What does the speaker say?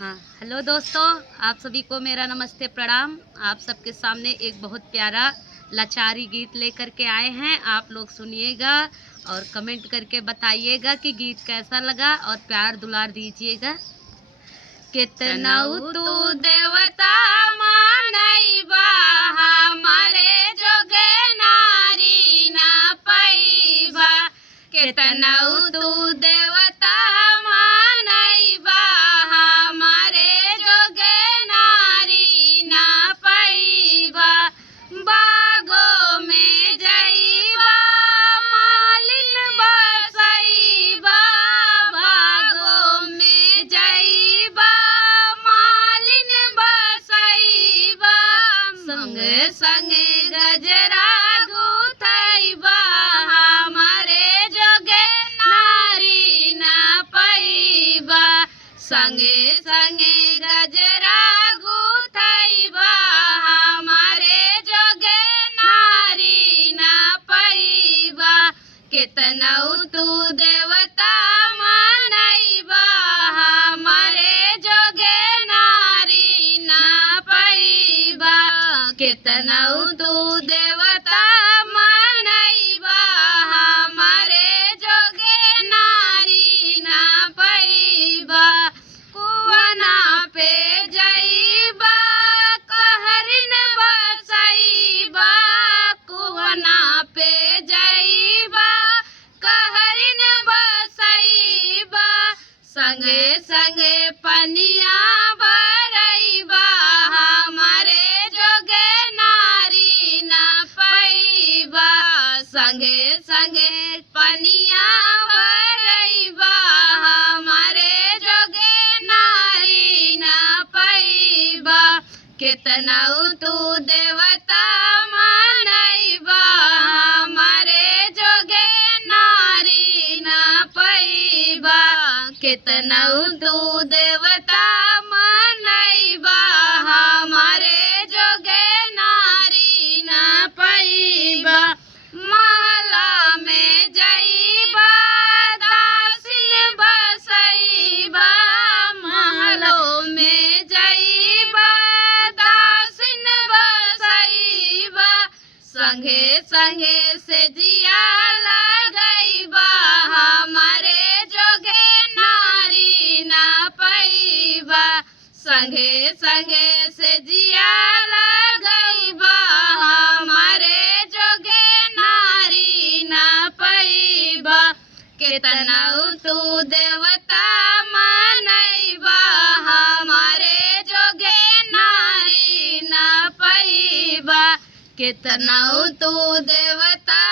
हाँ, हेलो दोस्तों, आप सभी को मेरा नमस्ते प्रणाम। आप सबके सामने एक बहुत प्यारा लाचारी गीत लेकर के आए हैं। आप लोग सुनिएगा और कमेंट करके बताइएगा कि गीत कैसा लगा और प्यार दुलार दीजिएगा। कितनाऊ तू देवता मानैबा हमारे जोगे नारी ना पैबा। कितनाऊ तू देवता मानैबा हमारे जोगे नारी ना पैबा। बागो में जइबा मालिन बसैबा। बागो में जइबा मालिन बसैबा। संगे संगे गजरा गुथैबा हमारे जोगे नारी ना पैबा। संगे संगे गजरा गुथैबा हमारे जोगे नारी ना पैबा। कितनाऊ तू देवता मानैबा हमारे जोगे नारी ना पैबा। कितनाऊ तू देवता मानैबा हमारे जोगे नारी ना पैबा। कुवना पे जइबा कहरिन बसैबा। कुवना पे जइबा कहरिन बसैबा। संगे संगे पनिया भरैबा हमारे जोगे नारी ना पैबा। संगे संगे पनिया भरैबा हमारे जोगे नारी ना पैबा। कितनाऊ तू देवता मानैबा हमारे जोगे नारी ना पैबा। कितनाऊ तू देवता मानैबा हमारे जोगे नारी ना पैबा। महला में जइबा दासिन बसैबा। महलो में जइबा दासिन बसैबा। संगे संगे से जिया लगैबा हमारे जोगे नारी ना पैबा। संगे संगे से जिया लगैबा हमारे जोगे नारी ना पैबा। कितनाऊ तू देवता मानैबा हमारे जोगे नारी ना पैबा। कितनाऊ तू देवता